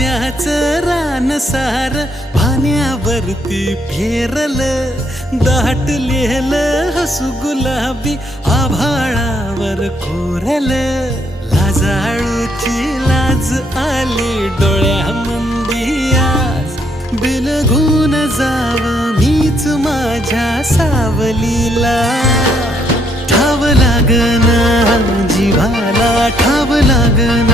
काव्याच रानसार पाण्यावरती फेरलं, दाटलेलं हसू गुलाबी आभाळावर कोरलं. लाजाळूची लाज आली डोळ्यामंदी आज, बिलगून जाव मीच माझ्या सावलीला. ठाव लागना जीवाला, ठाव लागना